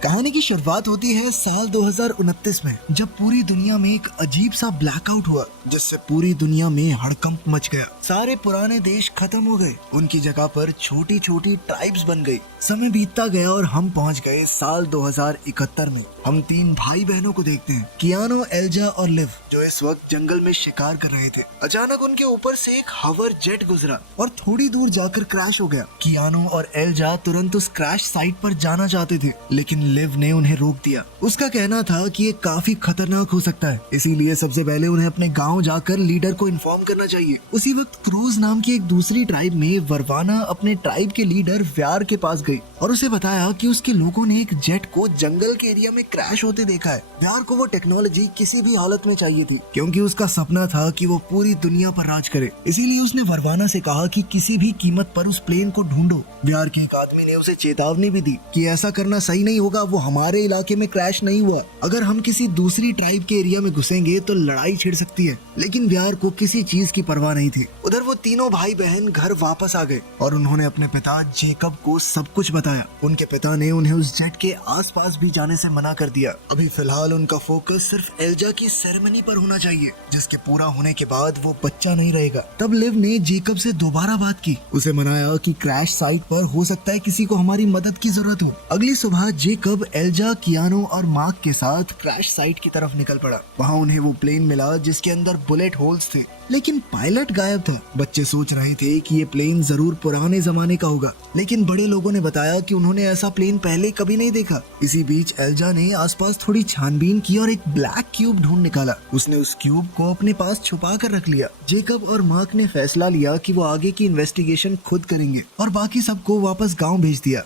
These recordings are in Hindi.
कहानी की शुरुआत होती है साल 2029 में, जब पूरी दुनिया में एक अजीब सा ब्लैकआउट हुआ जिससे पूरी दुनिया में हड़कंप मच गया। सारे पुराने देश खत्म हो गए, उनकी जगह पर छोटी छोटी ट्राइब्स बन गई। समय बीतता गया और हम पहुंच गए साल 2071 में। हम तीन भाई बहनों को देखते हैं, कियानो, एल्जा और लिव, जो इस वक्त जंगल में शिकार कर रहे थे। अचानक उनके ऊपर से एक हवर जेट गुजरा और थोड़ी दूर जाकर क्रैश हो गया। कियानो और एल्जा तुरंत उस क्रैश साइट पर जाना चाहते थे, लेकिन लिव ने उन्हें रोक दिया। उसका कहना था कि ये काफी खतरनाक हो सकता है, इसीलिए सबसे पहले उन्हें अपने गांव जाकर लीडर को इन्फॉर्म करना चाहिए। उसी वक्त क्रूज नाम की एक दूसरी ट्राइब में वरवाना अपने ट्राइब के लीडर व्यार के पास गई और उसे बताया कि उसके लोगों ने एक जेट को जंगल के एरिया में क्रैश होते देखा है। व्यार को वो टेक्नोलॉजी किसी भी हालत में चाहिए थी, क्योंकि उसका सपना था कि वो पूरी दुनिया पर राज करे। इसीलिए उसने वरवाना से कहा कि किसी भी कीमत पर उस प्लेन को ढूंढो। व्यार के एक आदमी ने उसे चेतावनी भी दी कि ऐसा करना सही नहीं होगा, वो हमारे इलाके में क्रैश नहीं हुआ। अगर हम किसी दूसरी ट्राइब के एरिया में घुसेंगे तो लड़ाई छिड़ सकती है। लेकिन व्यार को किसी चीज की परवाह नहीं थी। उधर वो तीनों भाई बहन घर वापस आ गए और उन्होंने अपने पिता जेकब को सब कुछ बताया। उनके पिता ने उन्हें उस जेट के आसपास भी जाने से मना कर दिया। अभी फिलहाल उनका फोकस सिर्फ एल्जा की सेरेमनी पर होना चाहिए, जिसके पूरा होने के बाद वो बच्चा नहीं रहेगा। तब लिव ने जेकब से दोबारा बात की, उसे मनाया कि क्रैश साइट पर हो सकता है किसी को हमारी मदद की जरूरत हो। अगली सुबह जेकब, एल्जा, कियानो और मार्क के साथ क्रैश साइट की तरफ निकल पड़ा। वहाँ उन्हें वो प्लेन मिला जिसके अंदर बुलेट होल्स थे, लेकिन पायलट गायब था। बच्चे सोच रहे थे कि ये प्लेन जरूर पुराने जमाने का होगा, लेकिन बड़े लोगों ने बताया कि उन्होंने ऐसा प्लेन पहले कभी नहीं देखा। इसी बीच एल्जा ने आसपास थोड़ी छानबीन की और एक ब्लैक क्यूब ढूंढ निकाला। उसने उस क्यूब को अपने पास छुपा कर रख लिया। जेकब और मार्क ने फैसला लिया कि वो आगे की इन्वेस्टिगेशन खुद करेंगे और बाकी सबको वापस गाँव भेज दिया।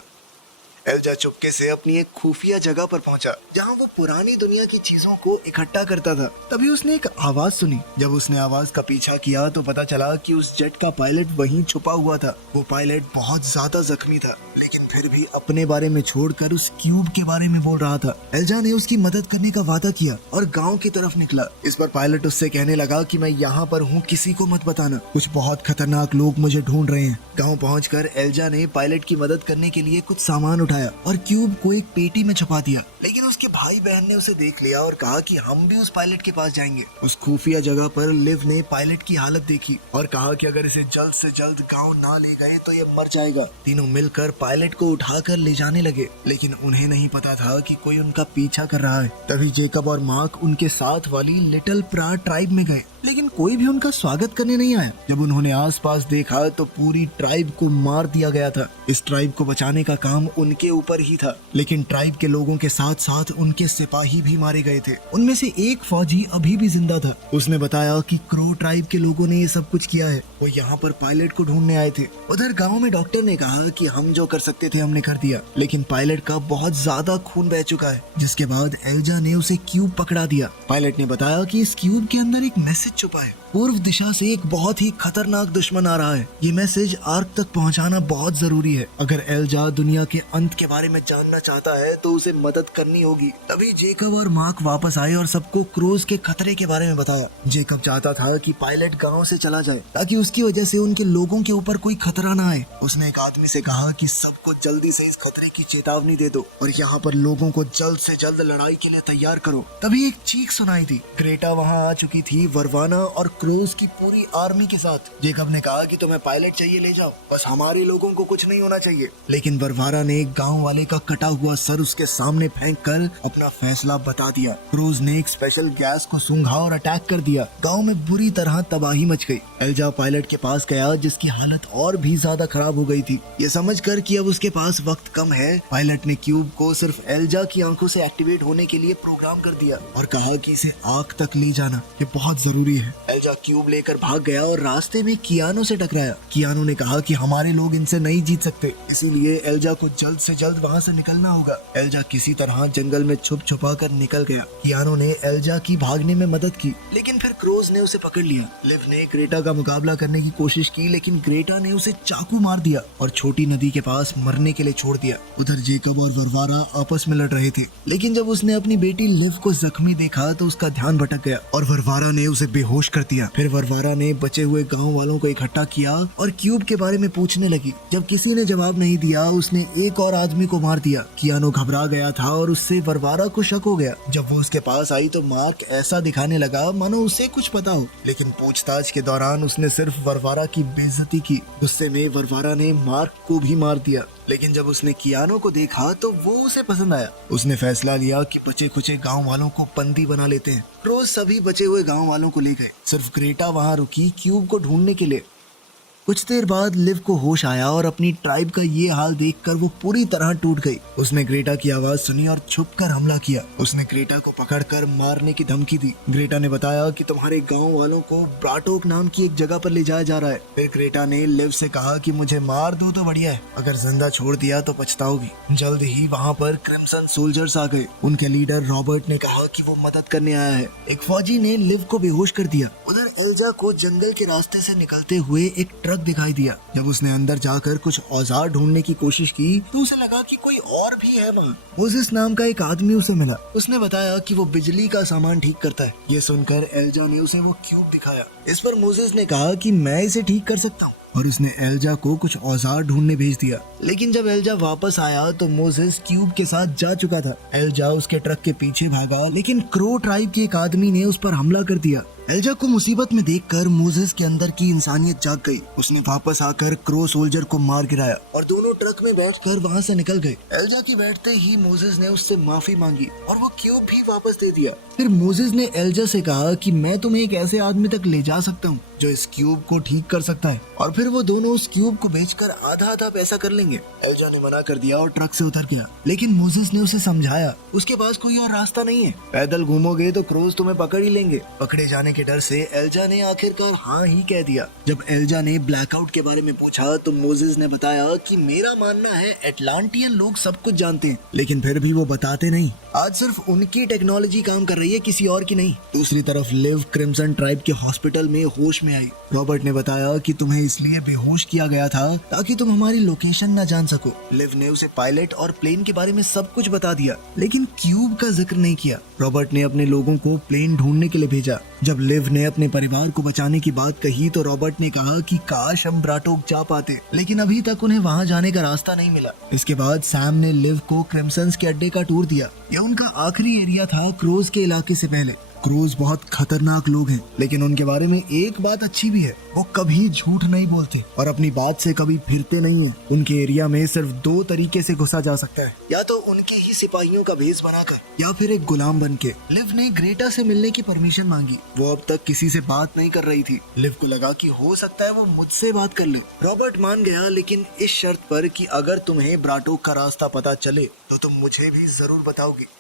एल्जा चुपके से अपनी एक खुफिया जगह पर पहुंचा, जहां वो पुरानी दुनिया की चीजों को इकट्ठा करता था। तभी उसने एक आवाज सुनी। जब उसने आवाज का पीछा किया तो पता चला कि उस जेट का पायलट वहीं छुपा हुआ था। वो पायलट बहुत ज्यादा जख्मी था, लेकिन फिर भी अपने बारे में छोड़कर उस क्यूब के बारे में बोल रहा था। एल्जा ने उसकी मदद करने का वादा किया और गाँव की तरफ निकला। इस पर पायलट उससे कहने लगा कि मैं यहाँ पर हूँ, किसी को मत बताना, कुछ बहुत खतरनाक लोग मुझे ढूंढ रहे हैं। गाँव पहुँचकर एल्जा ने पायलट की मदद करने के लिए कुछ सामान उठाया और क्यूब को एक पेटी में छुपा दिया। लेकिन उसके भाई बहन ने उसे देख लिया और कहा कि हम भी उस पायलट के पास जाएंगे। उस खुफिया जगह पर लिव ने पायलट की हालत देखी और कहा कि अगर इसे जल्द से जल्द गांव ना ले गए तो ये मर जाएगा। तीनों मिलकर पायलट को उठाकर ले जाने लगे, लेकिन उन्हें नहीं पता था कि कोई उनका पीछा कर रहा है। तभी जेकब और मार्क उनके साथ वाली लिटिल प्रा ट्राइब में गए, लेकिन कोई भी उनका स्वागत करने नहीं आया। जब उन्होंने आसपास देखा तो पूरी ट्राइब को मार दिया गया था। इस ट्राइब को बचाने का काम उनके ऊपर ही था, लेकिन ट्राइब के लोगों के साथ साथ उनके सिपाही भी मारे गए थे। उनमें से एक फौजी अभी भी जिंदा था। उसने बताया कि क्रो ट्राइब के लोगों ने ये सब कुछ किया है, वो यहाँ पर पायलट को ढूंढने आए थे। उधर गाँव में डॉक्टर ने कहा कि हम जो कर सकते थे हमने कर दिया, लेकिन पायलट का बहुत ज्यादा खून बह चुका है। जिसके बाद एल्जा ने उसे क्यूब पकड़ा दिया। पायलट ने बताया कि इस क्यूब के अंदर एक मैसेज छुपा है। पूर्व दिशा से एक बहुत ही खतरनाक दुश्मन आ रहा है। ये मैसेज आर्क तक पहुंचाना बहुत जरूरी है। अगर एल्जा दुनिया के अंत के बारे में जानना चाहता है तो उसे मदद करनी होगी। तभी जेकब और मार्क वापस आए और सबको क्रूज के खतरे के बारे में बताया। जेकब चाहता था कि पायलट गांव से चला जाए ताकि उसकी वजह से उनके लोगों के ऊपर कोई खतरा ना आए। उसने एक आदमी से कहा कि सबको जल्दी से इस खतरे की चेतावनी दे दो और यहाँ पर लोगों को जल्द से जल्द लड़ाई के लिए तैयार करो। तभी एक चीख सुनाई दी। ग्रेटा वहाँ आ चुकी थी, वरवाना और क्रूज की पूरी आर्मी के साथ। जेकब ने कहा कि तुम्हें पायलट चाहिए ले जाओ, बस हमारे लोगों को कुछ नहीं होना चाहिए। लेकिन वरवारा ने एक गांव वाले का कटा हुआ सर उसके सामने फेंक कर अपना फैसला बता दिया। क्रूज ने एक स्पेशल गैस को सूंघा और अटैक कर दिया। गांव में बुरी तरह तबाही मच गई। एल्जा पायलट के पास गया, जिसकी हालत और भी ज्यादा खराब हो गई थी। ये समझकर कि अब उसके पास वक्त कम है, पायलट ने क्यूब को सिर्फ एल्जा की आंखों से एक्टिवेट होने के लिए प्रोग्राम कर दिया और कहा कि इसे आग तक ले जाना, ये बहुत जरूरी है। एल्जा क्यूब लेकर भाग गया और रास्ते में कियानो से टकराया। कियानो ने कहा कि हमारे लोग इनसे नहीं जीत सकते, इसीलिए एल्जा को जल्द से जल्द वहाँ से निकलना होगा। एल्जा किसी तरह जंगल में छुप छुपा कर निकल गया। कियानो ने एल्जा की भागने में मदद की, लेकिन फिर क्रोज ने उसे पकड़ लिया। लिव ने ग्रेटा का मुकाबला करने की कोशिश की, लेकिन ग्रेटा ने उसे चाकू मार दिया और छोटी नदी के पास मरने के लिए छोड़ दिया। उधर जेकब और वरवारा आपस में लड़ रहे थे, लेकिन जब उसने अपनी बेटी लिव को जख्मी देखा तो उसका ध्यान भटक गया और वरवारा ने उसे बेहोश कर दिया। दिया। फिर वरवारा ने बचे हुए गांव वालों को इकट्ठा किया और क्यूब के बारे में पूछने लगी। जब किसी ने जवाब नहीं दिया, उसने एक और आदमी को मार दिया। कियानो घबरा गया था और उससे वरवारा को शक हो गया। जब वो उसके पास आई तो मार्क ऐसा दिखाने लगा मानो उसे कुछ पता हो, लेकिन पूछताछ के दौरान उसने सिर्फ वरवारा की बेइज्जती की। गुस्से में वरवारा ने मार्क को भी मार दिया, लेकिन जब उसने कियानो को देखा तो वो उसे पसंद आया। उसने फैसला लिया कि बचे खुचे गांव वालों को बंदी बना लेते हैं। रोज सभी बचे हुए गांव वालों को ले गए। सिर्फ ग्रेटा वहां रुकी क्यूब को ढूंढने के लिए। कुछ देर बाद लिव को होश आया और अपनी ट्राइब का ये हाल देखकर वो पूरी तरह टूट गई। उसने ग्रेटा की आवाज सुनी और छुपकर हमला किया। उसने ग्रेटा को पकड़कर मारने की धमकी दी। ग्रेटा ने बताया कि तुम्हारे गांव वालों को ब्राटोक नाम की एक जगह पर ले जाया जा रहा है। फिर ग्रेटा ने लिव से कहा कि मुझे मार दो तो बढ़िया है, अगर जिंदा छोड़ दिया तो पछताओगी। जल्द ही वहाँ पर क्रिम्सन सोल्जर्स आ गए। उनके लीडर रॉबर्ट ने कहा कि वो मदद करने आया है। एक फौजी ने लिव को बेहोश कर दिया। उधर एल्जा को जंगल के रास्ते से निकलते हुए एक ट्रक दिखाई दिया। जब उसने अंदर जाकर कुछ औजार ढूंढने की कोशिश की तो उसे लगा कि कोई और भी है वहाँ। मोसेस नाम का एक आदमी उसे मिला। उसने बताया कि वो बिजली का सामान ठीक करता है। ये सुनकर एल्जा ने उसे वो क्यूब दिखाया। इस पर मोसेस ने कहा कि मैं इसे ठीक कर सकता हूँ और उसने एल्जा को कुछ औजार ढूंढने भेज दिया। लेकिन जब एल्जा वापस आया तो मोसेस क्यूब के साथ जा चुका था। एल्जा उसके ट्रक के पीछे भागा, लेकिन क्रो ट्राइब के एक आदमी ने उस पर हमला कर दिया। एल्जा को मुसीबत में देखकर मोसेस के अंदर की इंसानियत जाग गई। उसने वापस आकर क्रो सोल्जर को मार गिराया और दोनों ट्रक में बैठकर वहां से निकल गए। एल्जा की बैठते ही मोसेस ने उससे माफी मांगी और वो क्यूब भी वापस दे दिया। फिर मोसेस ने एल्जा से कहा कि मैं तुम्हें एक ऐसे आदमी तक ले जा सकता हूँ जो इस क्यूब को ठीक कर सकता है, और फिर वो दोनों उस क्यूब को बेचकर आधा आधा पैसा कर लेंगे। एल्जा ने मना कर दिया और ट्रक से उतर गया, लेकिन मोसेस ने उसे समझाया उसके पास कोई और रास्ता नहीं है। पैदल घूमोगे तो क्रोज तुम्हें पकड़ ही लेंगे। पकड़े जाने के डर से एल्जा ने आखिरकार हाँ ही कह दिया। जब एल्जा ने ब्लैकआउट के बारे में पूछा तो मोसेस ने बताया कि मेरा मानना है एटलांटियन लोग सब कुछ जानते हैं, लेकिन फिर भी वो बताते नहीं। आज सिर्फ उनकी टेक्नोलॉजी काम कर रही है, किसी और की नहीं। दूसरी तरफ लिव क्रिम्सन ट्राइब के हॉस्पिटल में होश में आई। रॉबर्ट ने बताया कि तुम्हें इसलिए बेहोश किया गया था ताकि तुम हमारी लोकेशन न जान सको। लिव ने उसे पायलट और प्लेन के बारे में सब कुछ बता दिया, लेकिन क्यूब का जिक्र नहीं किया। रॉबर्ट ने अपने लोगों को प्लेन ढूंढने के लिए भेजा। जब लिव ने अपने परिवार को बचाने की बात कही तो रॉबर्ट ने कहा कि काश हम ब्राटोक जा पाते, लेकिन अभी तक उन्हें वहां जाने का रास्ता नहीं मिला। इसके बाद सैम ने लिव को क्रिम्सन्स के अड्डे का टूर दिया। यह उनका आखिरी एरिया था क्रोज के इलाके से पहले। क्रोज बहुत खतरनाक लोग हैं, लेकिन उनके बारे में एक बात अच्छी भी है, वो कभी झूठ नहीं बोलते और अपनी बात से कभी फिरते नहीं हैं। उनके एरिया में सिर्फ दो तरीके से घुसा जा सकता है, या तो उनके ही सिपाहियों का भेष बनाकर या फिर एक गुलाम बनके। लिव ने ग्रेटा से मिलने की परमिशन मांगी। वो अब तक किसी से बात नहीं कर रही थी। लिव को लगा कि हो सकता है वो मुझसे बात कर ले। रॉबर्ट मान गया, लेकिन इस शर्त पर कि अगर तुम्हें ब्राटोक का रास्ता पता चले तो तुम मुझे भी जरूर बताओगे।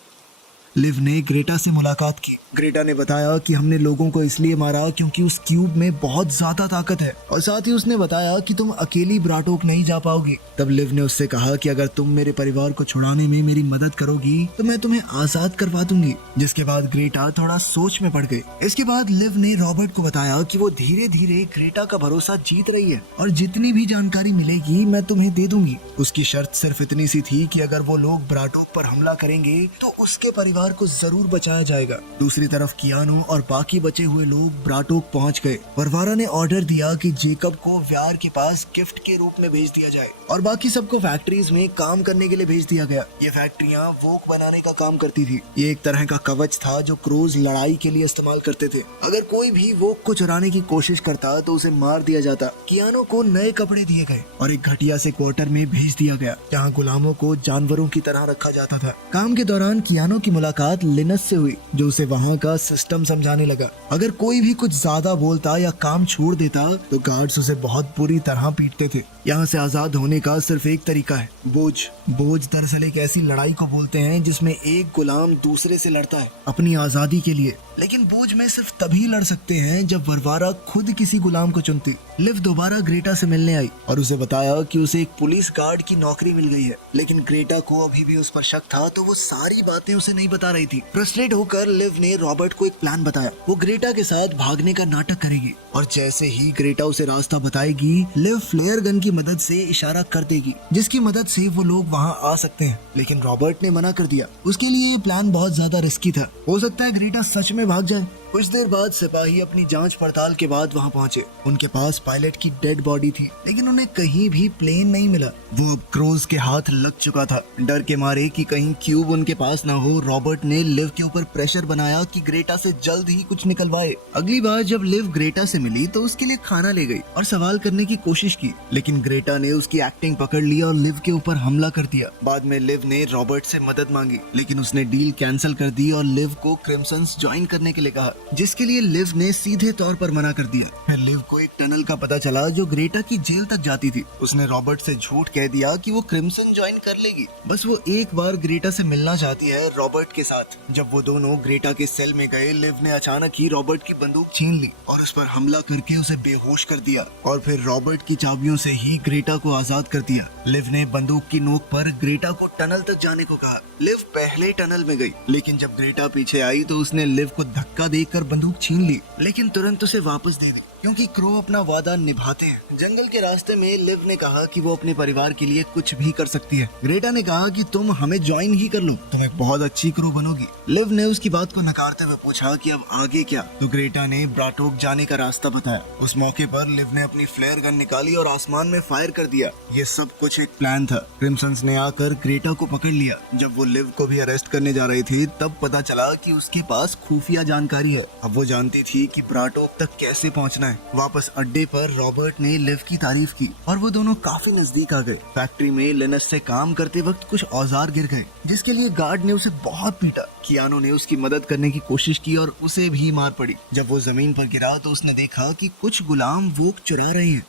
लिव ने ग्रेटा से मुलाकात की। ग्रेटा ने बताया कि हमने लोगों को इसलिए मारा क्योंकि उस क्यूब में बहुत ज्यादा ताकत है, और साथ ही उसने बताया कि तुम अकेली ब्राटोक नहीं जा पाओगे। तब लिव ने उससे कहा कि अगर तुम मेरे परिवार को छुड़ाने में मेरी मदद करोगी तो मैं तुम्हें आजाद करवा दूंगी। जिसके बाद ग्रेटा थोड़ा सोच में पड़ गई। इसके बाद लिव ने रॉबर्ट को बताया कि वो धीरे धीरे ग्रेटा का भरोसा जीत रही है और जितनी भी जानकारी मिलेगी मैं तुम्हें दे दूंगी। उसकी शर्त सिर्फ इतनी सी थी कि अगर वो लोग ब्राटोक पर हमला करेंगे तो उसके परिवार को जरूर बचाया जाएगा। दूसरी तरफ कियानो और बाकी बचे हुए लोग ब्राटोक पहुंच गए। वरवारा ने ऑर्डर दिया कि जेकब को व्यार के पास गिफ्ट के रूप में भेज दिया जाए और बाकी सबको फैक्ट्रीज में काम करने के लिए भेज दिया गया। ये फैक्ट्रियां वोक बनाने का काम करती थी। ये एक तरह का कवच था जो क्रोज लड़ाई के लिए इस्तेमाल करते थे। अगर कोई भी वोक को चुराने की कोशिश करता तो उसे मार दिया जाता। कियानो को नए कपड़े दिए गए और एक घटिया से क्वार्टर में भेज दिया गया जहाँ गुलामों को जानवरों की तरह रखा जाता था। काम के दौरान कियानो की मुलाकात लिनस से हुई जो उसे वहाँ का सिस्टम समझाने लगा। अगर कोई भी कुछ ज्यादा बोलता या काम छोड़ देता तो गार्ड्स उसे बहुत बुरी तरह पीटते थे। यहाँ से आजाद होने का सिर्फ एक तरीका है, बोझ। बोझ दरअसल एक ऐसी लड़ाई को बोलते हैं जिसमें एक गुलाम दूसरे से लड़ता है अपनी आजादी के लिए, लेकिन बोझ में सिर्फ तभी लड़ सकते हैं जब वरवारा खुद किसी गुलाम को चुनती। लिव दोबारा ग्रेटा से मिलने आई और उसे बताया कि उसे एक पुलिस गार्ड की नौकरी मिल गई है, लेकिन ग्रेटा को अभी भी उस पर शक था तो वो सारी बातें उसे नहीं बता रही थी। फ्रस्ट्रेट होकर लिव ने रॉबर्ट को एक प्लान बताया। वो ग्रेटा के साथ भागने का नाटक करेगी और जैसे ही ग्रेटा उसे रास्ता बताएगी लिव फ्लेयर गन की मदद से इशारा कर देगी जिसकी मदद से वो लोग वहाँ आ सकते हैं, लेकिन रॉबर्ट ने मना कर दिया। उसके लिए ये प्लान बहुत ज्यादा रिस्की था। हो सकता है ग्रेटा सच में भाग जाए कुछ देर बाद सिपाही अपनी जांच पड़ताल के बाद वहां पहुंचे। उनके पास पायलट की डेड बॉडी थी, लेकिन उन्हें कहीं भी प्लेन नहीं मिला। वो अब क्रोज के हाथ लग चुका था। डर के मारे कि कहीं क्यूब उनके पास ना हो, रॉबर्ट ने लिव के ऊपर प्रेशर बनाया कि ग्रेटा से जल्द ही कुछ निकलवाए। अगली बार जब लिव ग्रेटा से मिली तो उसके लिए खाना ले गई और सवाल करने की कोशिश की, लेकिन ग्रेटा ने उसकी एक्टिंग पकड़ ली और लिव के ऊपर हमला कर दिया। बाद में लिव ने रॉबर्ट से मदद मांगी, लेकिन उसने डील कैंसिल कर दी और लिव को क्रिम्संस ज्वाइन करने के लिए कहा, जिसके लिए लिव ने सीधे तौर पर मना कर दिया। फिर लिव को एक टनल का पता चला जो ग्रेटा की जेल तक जाती थी। उसने रॉबर्ट से झूठ कह दिया कि वो क्रिम्सन ज्वाइन कर लेगी, बस वो एक बार ग्रेटा से मिलना चाहती है रॉबर्ट के साथ। जब वो दोनों ग्रेटा के सेल में गए, लिव ने अचानक ही रॉबर्ट की बंदूक छीन ली और उस पर हमला करके उसे बेहोश कर दिया और फिर रॉबर्ट की चाबियों से ही ग्रेटा को आजाद कर दिया। लिव ने बंदूक की नोक पर ग्रेटा को टनल तक जाने को कहा। लिव पहले टनल में गई, लेकिन जब ग्रेटा पीछे आई तो उसने लिव को धक्का देकर बंदूक छीन ली, लेकिन तुरंत उसे वापस दे दी, क्योंकि क्रो अपना वादा निभाते हैं। जंगल के रास्ते में लिव ने कहा कि वो अपने परिवार के लिए कुछ भी कर सकती है। ग्रेटा ने कहा कि तुम हमें ज्वाइन ही कर लो, तुम एक बहुत अच्छी क्रो बनोगी। लिव ने उसकी बात को नकारते हुए पूछा कि अब आगे क्या, तो ग्रेटा ने ब्राटोक जाने का रास्ता बताया। उस मौके पर लिव ने अपनी फ्लेयर गन निकाली और आसमान में फायर कर दिया। ये सब कुछ एक प्लान था। क्रिम्संस ने आकर ग्रेटा को पकड़ लिया। जब वो लिव को भी अरेस्ट करने जा रहे थे, तब पता चला कि उसके पास खुफिया जानकारी है। अब वो जानती थी कि ब्राटोक तक कैसे पहुंचना है। वापस अड्डे पर रॉबर्ट ने लिव की तारीफ की और वो दोनों काफी नजदीक आ गए। फैक्ट्री में लिनस से काम करते वक्त कुछ औजार गिर गए, जिसके लिए गार्ड ने उसे बहुत पीटा। कियानो ने उसकी मदद करने की कोशिश की और उसे भी मार पड़ी। जब वो जमीन पर गिरा तो उसने देखा कि कुछ गुलाम वोक चुरा रहे हैं।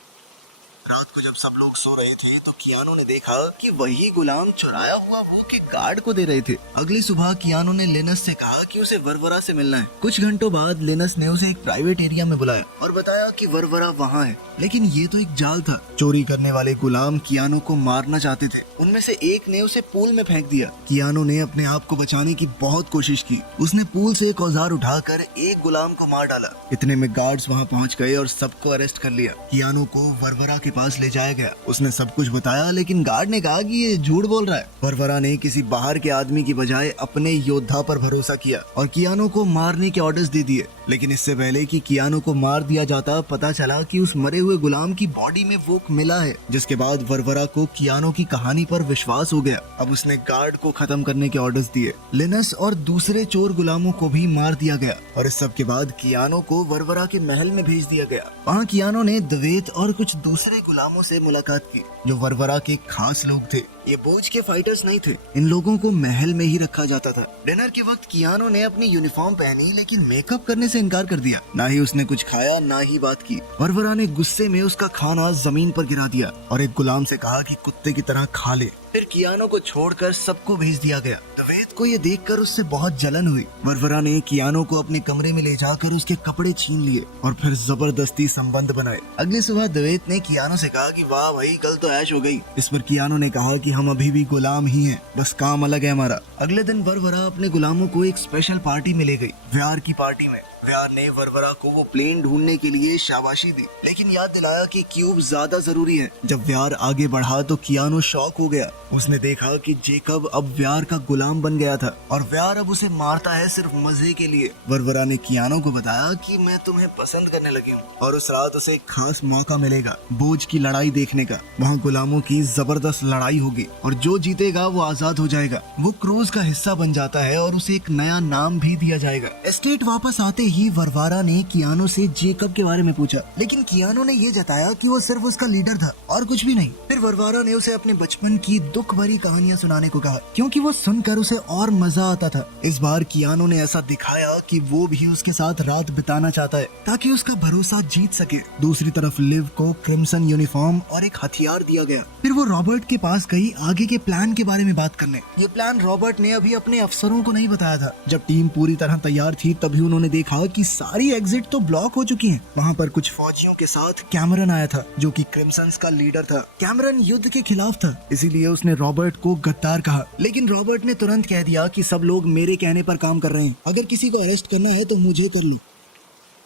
रात को जब सब लोग सो रहे थे तो कियानो ने देखा कि वही गुलाम चुराया हुआ वो के गार्ड को दे रहे थे। अगली सुबह कियानो ने लिनस से कहा कि उसे वरवरा से मिलना है। कुछ घंटों बाद लिनस ने उसे एक प्राइवेट एरिया में बुलाया और बताया कि वरवरा वहाँ है, लेकिन ये तो एक जाल था। चोरी करने वाले गुलाम कियानो को मारना चाहते थे। उनमें से एक ने उसे पूल में फेंक दिया। कियानो ने अपने आप को बचाने की बहुत कोशिश की। उसने पूल से एक औजार उठाकर एक गुलाम को मार डाला। इतने में गार्ड्स वहाँ पहुँच गए और सबको अरेस्ट कर लिया। कियानो को वरवरा के पास ले जाया गया। उसने सब कुछ बताया, लेकिन गार्ड ने कहा कि ये झूठ बोल रहा है। वरवरा ने किसी बाहर के आदमी की बजाय अपने योद्धा पर भरोसा किया और कियानो को मारने के ऑर्डर्स दे दिए। लेकिन इससे पहले कि कियानो को मार दिया जाता, पता चला कि उस मरे हुए गुलाम की बॉडी में वोक मिला है, जिसके बाद वरवरा को कियानो की कहानी पर विश्वास हो गया। अब उसने गार्ड को खत्म करने के ऑर्डर्स दिए। लिनस और दूसरे चोर गुलामों को भी मार दिया गया और इस सब के बाद कियानो को वरवरा के महल में भेज दिया गया। वहाँ कियानो ने द्वेत और कुछ दूसरे गुलामों से मुलाकात की, जो वरवरा के खास लोग थे। ये बोझ के फाइटर्स नहीं थे। इन लोगों को महल में ही रखा जाता था। डिनर के वक्त कियानो ने अपनी यूनिफॉर्म पहनी, लेकिन मेकअप करने से इनकार कर दिया। ना ही उसने कुछ खाया, ना ही बात की। वरवरा ने गुस्से में उसका खाना जमीन पर गिरा दिया और एक गुलाम से कहा कि कुत्ते की तरह खा ले। फिर कियानो को छोड़कर सबको भेज दिया गया। द्वेत को ये देखकर उससे बहुत जलन हुई। वरवरा ने कियानो को अपने कमरे में ले जाकर उसके कपड़े छीन लिए और फिर जबरदस्ती संबंध बनाए। अगली सुबह द्वेत ने कियानो से कहा कि वाह भाई, कल तो ऐश हो गई। इस पर कियानो ने कहा कि हम अभी भी गुलाम ही हैं, बस काम अलग है हमारा। अगले दिन वरवरा अपने गुलामों को एक स्पेशल पार्टी में ले गई, व्यार की पार्टी में। व्यार ने वरवरा को वो प्लेन ढूंढने के लिए शाबाशी दी, लेकिन याद दिलाया कि क्यूब ज्यादा जरूरी है। जब व्यार आगे बढ़ा तो कियानो शॉक हो गया। उसने देखा कि जेकब अब व्यार का गुलाम बन गया था और व्यार अब उसे मारता है सिर्फ मजे के लिए। वरवरा ने कियानो को बताया कि मैं तुम्हें पसंद करने लगी हूँ और उस रात उसे एक खास मौका मिलेगा बोझ की लड़ाई देखने का। वहाँ गुलामों की जबरदस्त लड़ाई होगी और जो जीतेगा वो आजाद हो जाएगा। वो क्रूज का हिस्सा बन जाता है और उसे एक नया नाम भी दिया जाएगा। एस्टेट वापस आते ही वरवरा ने कियानो से जेकब के बारे में पूछा, लेकिन कियानो ने ये जताया कि वो सिर्फ उसका लीडर था और कुछ भी नहीं। फिर वरवरा ने उसे अपने बचपन की दुख भरी कहानियां सुनाने को कहा, क्योंकि वो सुनकर उसे और मजा आता था। इस बार कियानो ने ऐसा दिखाया कि वो भी उसके साथ रात बिताना चाहता है ताकि उसका भरोसा जीत सके। दूसरी तरफ लिव को क्रिम्सन यूनिफॉर्म और एक हथियार दिया गया। फिर वो रॉबर्ट के पास गई आगे के प्लान के बारे में बात करने। ये प्लान रॉबर्ट ने अभी अपने अफसरों को नहीं बताया था। जब टीम पूरी तरह तैयार थी तभी उन्होंने देखा कि सारी एग्जिट तो ब्लॉक हो चुकी हैं। वहाँ पर कुछ फौजियों के साथ कैमरन आया था, जो कि क्रिम्संस का लीडर था। कैमरन युद्ध के खिलाफ था, इसीलिए उसने रॉबर्ट को गद्दार कहा, लेकिन रॉबर्ट ने तुरंत कह दिया कि सब लोग मेरे कहने पर काम कर रहे हैं। अगर किसी को अरेस्ट करना है तो मुझे कर लो।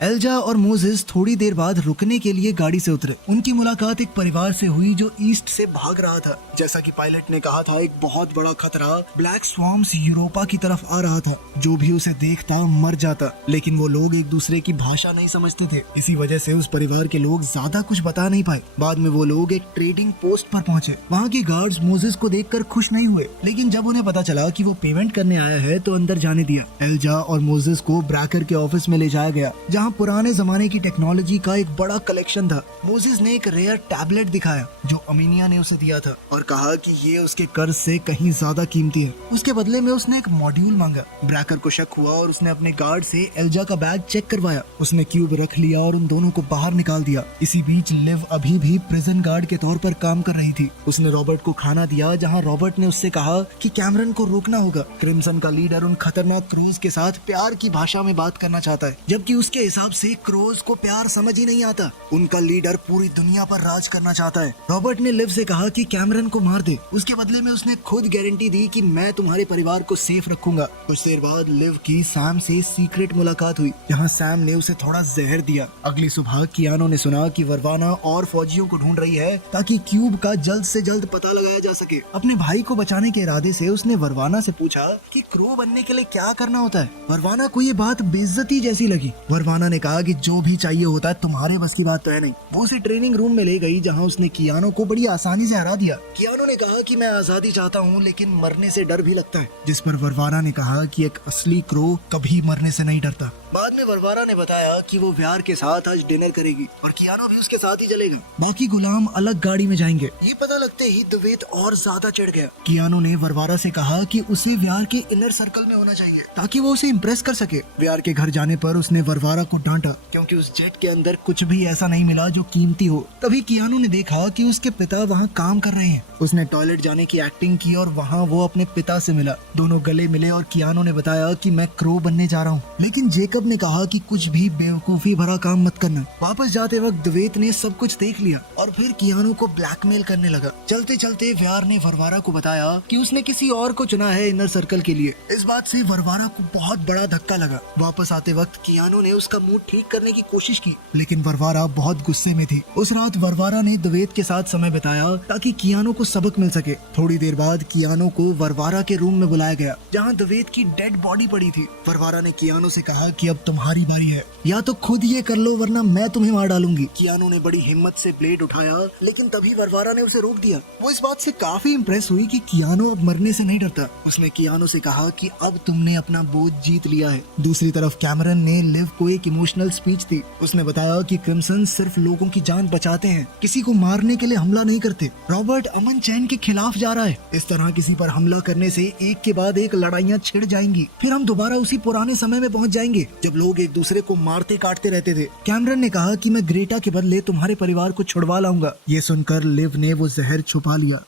एल्जा और मोजेस थोड़ी देर बाद रुकने के लिए गाड़ी से उतरे। उनकी मुलाकात एक परिवार से हुई जो ईस्ट से भाग रहा था। जैसा कि पायलट ने कहा था, एक बहुत बड़ा खतरा ब्लैक स्वाम्स यूरोपा की तरफ आ रहा था। जो भी उसे देखता मर जाता। लेकिन वो लोग एक दूसरे की भाषा नहीं समझते थे। इसी वजह से उस परिवार के लोग ज्यादा कुछ बता नहीं पाए। बाद में वो लोग एक ट्रेडिंग पोस्ट पर पहुंचे। वहाँ के गार्ड्स मोजेस को देखकर खुश नहीं हुए, लेकिन जब उन्हें पता चला कि वो पेमेंट करने आया है तो अंदर जाने दिया। एल्जा और मोजेस को ब्रैकर के ऑफिस में ले जाया गया, जहाँ पुराने जमाने की टेक्नोलॉजी का एक बड़ा कलेक्शन था। मोजेस ने एक रेयर टैबलेट दिखाया जो अमीनिया ने उसे दिया था और कहा कि ये उसके कर्ज से कहीं ज्यादा कीमती है। उसके बदले में उसने एक मॉड्यूल मांगा। ब्रैकर को शक हुआ और उसने अपने गार्ड से एल्जा का बैग चेक करवाया। उसने क्यूब रख लिया और उन दोनों को बाहर निकाल दिया। इसी बीच लिव अभी भी प्रिजन गार्ड के तौर पर काम कर रही थी। उसने रॉबर्ट को खाना दिया, जहाँ रॉबर्ट ने उससे कहा कि कैमरन को रोकना होगा। क्रिम्सन का लीडर उन खतरनाक क्रूज के साथ प्यार की भाषा में बात करना चाहता है, जबकि उसके हिसाब से क्रूज को प्यार समझ ही नहीं आता। उनका लीडर पूरी दुनिया पर राज करना चाहता है। रॉबर्ट ने लिव से कहा कि कैमरन को मार दे। उसके बदले में उसने खुद गारंटी दी कि मैं तुम्हारे परिवार को सेफ रखूंगा। कुछ देर बाद लिव की सैम से सीक्रेट मुलाकात हुई, जहाँ सैम ने उसे थोड़ा जहर दिया। अगली सुबह कियानो ने सुना कि वर्वाना और फौजियों को ढूंढ रही है ताकि क्यूब का जल्द से जल्द पता लगाया जा सके। अपने भाई को बचाने के इरादे से उसने वर्वाना से पूछा कि क्रू बनने के लिए क्या करना होता है। वर्वाना को ये बात बेइज्जती जैसी लगी। वर्वाना ने कहा कि जो भी चाहिए होता है तुम्हारे बस की बात तो है नहीं। वो उसे ट्रेनिंग रूम में ले गई, जहाँ उसने कियानो को बड़ी आसानी से हरा दिया। कियानो ने कहा कि मैं आजादी चाहता हूँ, लेकिन मरने से डर भी लगता है। जिस पर वर्वाना ने कहा कि एक असली क्रो कभी मरने से नहीं डरता। बाद में वर्वारा ने बताया कि वो व्यार के साथ आज डिनर करेगी और कियानो भी उसके साथ ही चलेगा। बाकी गुलाम अलग गाड़ी में जाएंगे। ये पता लगते ही द्वैत और ज्यादा चढ़ गया। कियानो ने वर्वारा से कहा कि उसे व्यार के इनर सर्कल में होना चाहिए ताकि वो उसे इम्प्रेस कर सके। व्यार के घर जाने पर उसने वर्वारा को डांटा क्योंकि उस जेट के अंदर कुछ भी ऐसा नहीं मिला जो कीमती हो। तभी कियानो ने देखा कि उसके पिता वहाँ काम कर रहे हैं। उसने टॉयलेट जाने की एक्टिंग की और वहाँ वो अपने पिता से मिला। दोनों गले मिले और कियानो ने बताया कि मैं क्रो बनने जा रहा हूँ, लेकिन जेकब ने कहा कि कुछ भी बेवकूफी भरा काम मत करना। वापस जाते वक्त द्वैत ने सब कुछ देख लिया और फिर कियानो को ब्लैकमेल करने लगा। चलते चलते व्यार ने वर्वारा को बताया कि उसने किसी और को चुना है इनर सर्कल के लिए। इस बात से वर्वारा को बहुत बड़ा धक्का लगा। वापस आते वक्त कियानो ने उसका मूड ठीक करने की कोशिश की, लेकिन वर्वारा बहुत गुस्से में थी। उस रात वर्वारा ने द्वैत के साथ समय बिताया ताकि कियानो को सबक मिल सके। थोड़ी देर बाद कियानो को वर्वारा के रूम में बुलाया गया, जहाँ द्वैत की डेड बॉडी पड़ी थी। वर्वारा ने कियानो से कहा कि अब तुम्हारी बारी है, या तो खुद ये कर लो वरना मैं तुम्हें मार डालूंगी। कियानो ने बड़ी हिम्मत से ब्लेड उठाया, लेकिन तभी वर्वारा ने उसे रोक दिया। वो इस बात से काफी इम्प्रेस हुई कि कियानो अब मरने से नहीं डरता। उसने कियानो से कहा कि अब तुमने अपना बोझ जीत लिया है। दूसरी तरफ कैमरन ने लिव को एक इमोशनल स्पीच दी। उसने बताया कि क्रिम्सन सिर्फ लोगों की जान बचाते हैं, किसी को मारने के लिए हमला नहीं करते। रॉबर्ट अमन चैन के खिलाफ जा रहा है। इस तरह किसी पर हमला करने से एक के बाद एक लड़ाइयाँ छिड़ जाएंगी। फिर हम दोबारा उसी पुराने समय में पहुंच जाएंगे जब लोग एक दूसरे को मारते काटते रहते थे। कैमरन ने कहा कि मैं ग्रेटा के बदले तुम्हारे परिवार को छुड़वा लाऊंगा। ये सुनकर लिव ने वो जहर छुपा लिया।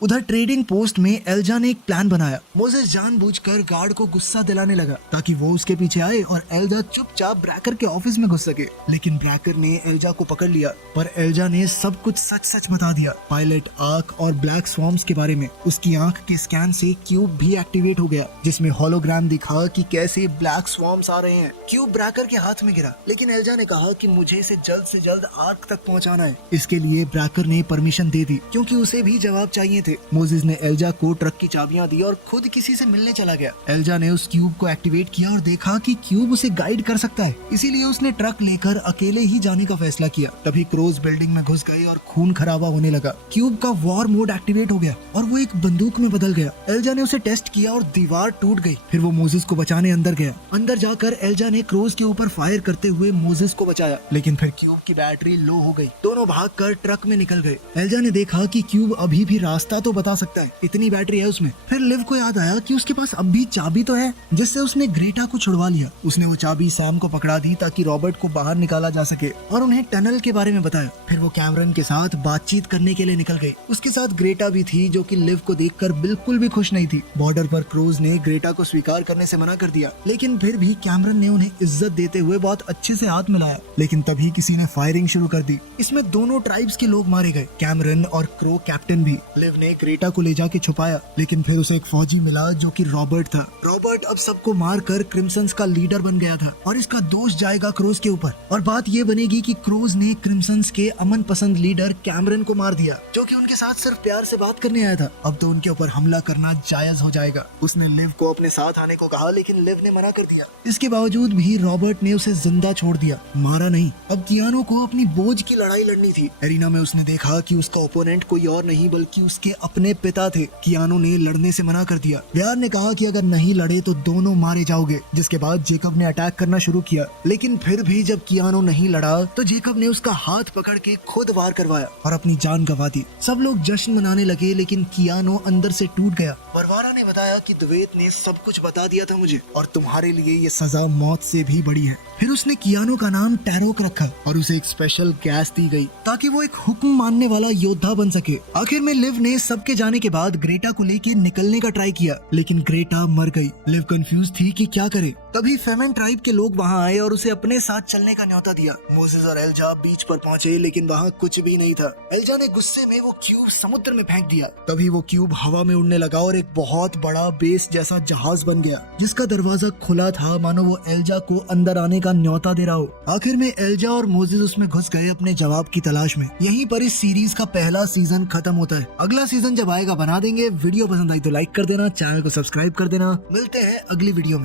उधर ट्रेडिंग पोस्ट में एल्जा ने एक प्लान बनाया। मोजेस जानबूझकर गार्ड को गुस्सा दिलाने लगा ताकि वो उसके पीछे आए और एल्जा चुपचाप ब्रैकर के ऑफिस में घुस सके। लेकिन ब्रैकर ने एल्जा को पकड़ लिया, पर एल्जा ने सब कुछ सच सच बता दिया। पायलट, आर्क और ब्लैक स्वॉर्म्स के बारे में। उसकी आंख के स्कैन से क्यूब भी एक्टिवेट हो गया, जिसमें होलोग्राम दिखा कि कैसे ब्लैक स्वॉर्म्स आ रहे हैं। क्यूब ब्रैकर के हाथ में गिरा, लेकिन एल्जा ने कहा कि मुझे इसे जल्द से जल्द आर्क तक पहुंचाना है। इसके लिए ब्रैकर ने परमिशन दे दी, क्योंकि उसे भी जवाब चाहिए थे। मोजेस ने एल्जा को ट्रक की चाबियां दी और खुद किसी से मिलने चला गया। एल्जा ने उस क्यूब को एक्टिवेट किया और देखा कि क्यूब उसे गाइड कर सकता है, इसीलिए उसने ट्रक लेकर अकेले ही जाने का फैसला किया। तभी क्रोज बिल्डिंग में घुस गए और खून खराबा होने लगा। क्यूब का वॉर मोड एक्टिवेट हो गया और वो एक बंदूक में बदल गया। एल्जा ने उसे टेस्ट किया और दीवार टूट गई। फिर वो मोजेस को बचाने अंदर गया। अंदर जाकर एल्जा ने क्रोज के ऊपर फायर करते हुए मोजेस को बचाया, लेकिन फिर क्यूब की बैटरी लो हो गई। दोनों भागकर ट्रक में निकल गए। एल्जा ने देखा कि क्यूब अभी भी रास्ता तो बता सकता है, इतनी बैटरी है उसमें। फिर लिव को याद आया कि उसके पास अब भी चाबी तो है, जिससे उसने ग्रेटा को छुड़वा लिया। उसने वो चाबी सैम को पकड़ा दी ताकि रॉबर्ट को बाहर निकाला जा सके और उन्हें टनल के बारे में बताया। फिर वो कैमरन के साथ बातचीत करने के लिए निकल गई। उसके साथ ग्रेटा भी थी, जो कि लिव को देखकर बिल्कुल भी खुश नहीं थी। बॉर्डर पर क्रूज ने ग्रेटा को स्वीकार करने से मना कर दिया, लेकिन फिर भी कैमरन ने उन्हें इज्जत देते हुए बहुत अच्छे से हाथ मिलाया। लेकिन तभी किसी ने फायरिंग शुरू कर दी। इसमें दोनों ट्राइब्स के लोग मारे गए, कैमरन और क्रो कैप्टन भी। लिव ने ग्रेटा को ले जाके छुपाया, लेकिन फिर उसे एक फौजी मिला जो कि रॉबर्ट था। रॉबर्ट अब सबको मारकर क्रिम्संस का लीडर बन गया था और इसका दोष जाएगा क्रूज के ऊपर। और बात ये बनेगी कि क्रूज ने क्रिम्संस के अमन पसंद लीडर कैमरन को मार दिया, जो कि उनके साथ सिर्फ प्यार से बात करने आया था। अब तो उनके ऊपर हमला करना जायज हो जाएगा। उसने लिव को अपने साथ आने को कहा, लेकिन लिव ने मना कर दिया। इसके बावजूद भी रॉबर्ट ने उसे जिंदा छोड़ दिया, मारा नहीं। अब कियानो को अपनी बोझ की लड़ाई लड़नी थी। एरिना में उसने देखा कि उसका ओपोनेंट कोई और नहीं बल्कि उसके अपने पिता थे। कियानो ने लड़ने से मना कर दिया। व्यार ने कहा कि अगर नहीं लड़े तो दोनों मारे जाओगे, जिसके बाद जेकब ने अटैक करना शुरू किया। लेकिन फिर भी जब कियानो नहीं लड़ा तो जेकब ने उसका हाथ पकड़ के खुद वार करवाया और अपनी जान गंवा दी। सब लोग जश्न मनाने लगे, लेकिन कियानो अंदर से टूट गया। वरवारा ने बताया कि द्वैत ने सब कुछ बता दिया था मुझे और तुम्हारे लिए ये सजा मौत से भी बड़ी है। फिर उसने कियानो का नाम टैरोक रखा और उसे एक स्पेशल गैस दी गई ताकि वो एक हुक्म मानने वाला योद्धा बन सके। आखिर में लिव ने सबके जाने के बाद ग्रेटा को लेके निकलने का ट्राई किया, लेकिन ग्रेटा मर गई। लिव कंफ्यूज थी कि क्या करे। तभी फेमेन ट्राइब के लोग वहाँ आए और उसे अपने साथ चलने का न्योता दिया। मोसेस और एल्जा बीच पर पहुंचे, लेकिन वहाँ कुछ भी नहीं था। एल्जा ने गुस्से में वो क्यूब समुद्र में फेंक दिया। तभी वो क्यूब हवा में उड़ने लगा और एक बहुत बड़ा बेस जैसा जहाज बन गया, जिसका दरवाजा खुला था, मानो वो एल्जा को अंदर आने का न्योता दे रहा हो। आखिर में एल्जा और मोसेस उसमें घुस गए अपने जवाब की तलाश में। यहीं पर इस सीरीज का पहला सीजन खत्म होता है। अगला सीजन जब आएगा बना देंगे। वीडियो पसंद आई तो लाइक कर देना, चैनल को सब्सक्राइब कर देना। मिलते हैं अगली वीडियो में।